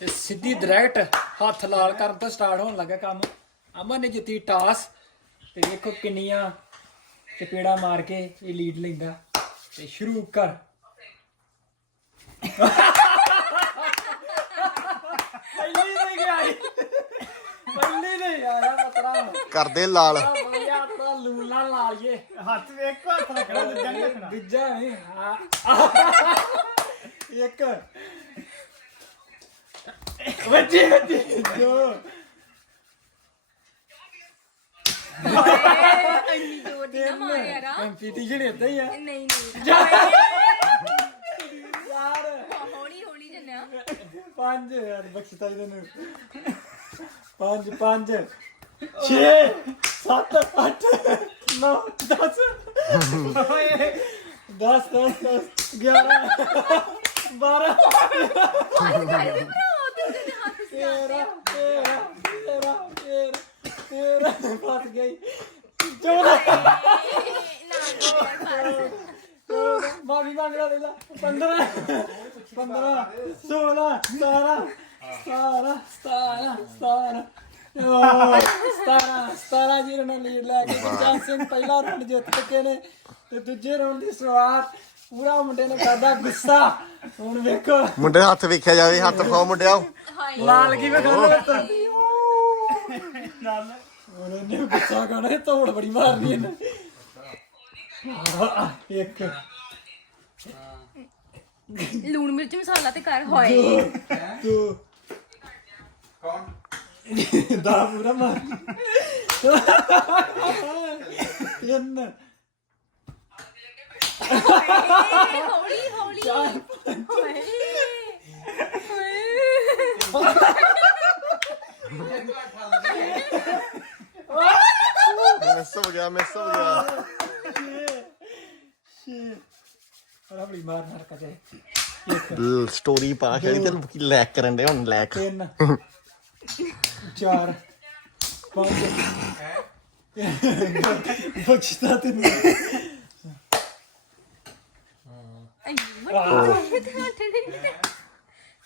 ਤੇ ਸਿੱਧੀ ਡਾਇਰੈਕਟ ਹੱਥ ਲਾਲ ਕਰਨ ਤੋਂ ਸਟਾਰਟ ਹੋਣ ਲੱਗਾ ਕੰਮ। ਅਮਨ ਨੇ ਜਿੱਤੀ ਟਾਸ ਤੇ ਦੇਖੋ ਕਿੰਨੀਆਂ ਚਪੇੜਾ ਮਾਰ ਕੇ ਇਹ ਲੀਡ ਲੈਂਦਾ। ਤੇ ਸ਼ੁਰੂ ਕਰ। ਪਹਿਲੀ ਨਹੀਂ ਗਿਆ ਪਹਿਲੀ ਨਹੀਂ ਆਇਆ ਮਤਰਾ ਕਰਦੇ ਲਾਲ। ਬੋਲਿਆ ਲੂਲਾ ਲਾ ਲਈਏ ਹੱਥ ਵੇਖ ਹੱਥ ਰੱਖਣਾ ਦੂਜਾ ਰੱਖਣਾ। ਦੂਜਾ ਨਹੀਂ ਹਾਂ। ਇੱਕ। ਵੱਜੀ ਵੱਜੀ। ਦੋ ਇੰਨੀ ਜ਼ੋਰ ਦੀ ਨਾ ਮਾਰਿਆ ਰਾ ਕੰਪੀਟੀਸ਼ਨ ਇਦਾਂ ਹੀ ਆ। ਨਹੀਂ ਨਹੀਂ ਯਾਰ। ਹੌਲੀ ਹੌਲੀ ਜੰਨਿਆ ਪੰਜ ਯਾਰ ਬਖਸ਼ਤਾ ਜੀ ਤੈਨੂੰ। ਪੰਜ ਪੰਜ। 6 7 8 9 10 10 10 11 12 ਤੇਰਾ ਤੇਰਾ ਫਸ ਗਈ। ਚੌਦਾਂ ਮਾਫੀ ਮੰਗਣਾ ਦੇ ਲਾ। 15 15 16 17 17 17 17 ਸਤਾਰਾਂ ਸਤਾਰਾਂ ਜੀਰੋ ਨਾਲ ਲੀਡ ਲੈ ਕੇ ਗੁਰਚਰਨ ਸਿੰਘ ਪਹਿਲਾ ਰਾਉਂਡ ਜਿੱਤ ਚੁੱਕੇ ਨੇ ਤੇ ਦੂਜੇ ਰਾਉਂਡ ਦੀ ਸ਼ੁਰੂਆਤ ਪੂਰਾ ਮੁੰਡੇ ਨੇ ਕਰਦਾ ਗੁੱਸਾ। ਹੁਣ ਵੇਖੋ। ਮੁੰਡੇ ਦਾ ਹੱਥ ਵੇਖਿਆ ਜਾਵੇ ਹੱਥ ਖਾਓ ਮੁੰਡਿਆ। ਲਾਲ ਕੀ ਵੇਖੋ ਨਾਲ। ਹੁਣ ਇਹਨੇ ਗੁੱਸਾ ਕਰਨਾ ਇਹ ਤੋੜ ਬੜੀ ਮਾਰਨੀ ਇਹਨੇ। ਇੱਕ। ਲੂਣ ਮਿਰਚ ਮਸਾਲਾ ਤੇ ਕਰ ਹੋਏ। ਦੋ। ਕੌਣ ਦਾ ਪੂਰਾ ਮਾਰ। ਤਿੰਨ ਹੌਲੀ ਹੌਲੀ। ਹੋਏ। ਮਿਸ ਹੋ ਗਿਆ ਮਿਸ ਹੋ ਗਿਆ ਛੇ ਅਰੇ ਬੜੀ ਮਾਰ ਮਾਰ ਕਜੇ ਸਟੋਰੀ ਪਾ ਕੇ ਤੈਨੂੰ ਕੀ ਲੈਕ ਕਰਨ ਦੇ ਹੁਣ ਲੈਕ ਤਿੰਨ ਚਾਰ ਪੰਜ ਬਖਸ਼ਤਾ ਤਿੰਨ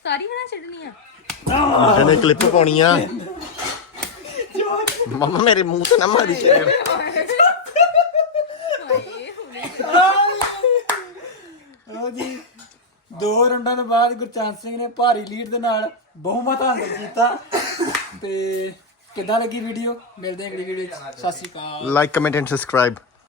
ਸਾਰੀ ਬਣਾ ਛੱਡਣੀ ਆ ਇਹਨੇ ਕਲਿੱਪ ਪਾਉਣੀ ਆ ਮਮਾ ਮੇਰੇ ਮੂੰਹ ਤੇ ਨਾ ਮਾਰੀ ਸ਼ੇਰ ਹਾਏ ਲਓ ਜੀ ਦੋ ਰੰਡਾਂ ਤੋਂ ਬਾਅਦ ਗੁਰਚਰਨ ਸਿੰਘ ਨੇ ਭਾਰੀ ਲੀਡ ਦੇ ਨਾਲ ਬਹੁਮਤ ਹਾਸਲ ਕੀਤਾ। ਤੇ ਕਿੱਦਾਂ ਲੱਗੀ ਵੀਡੀਓ ਮਿਲਦੇ ਹਾਂ ਅਗਲੀ ਵੀਡੀਓ 'ਚ ਸਤਿ ਸ਼੍ਰੀ ਅਕਾਲ। Like comment and subscribe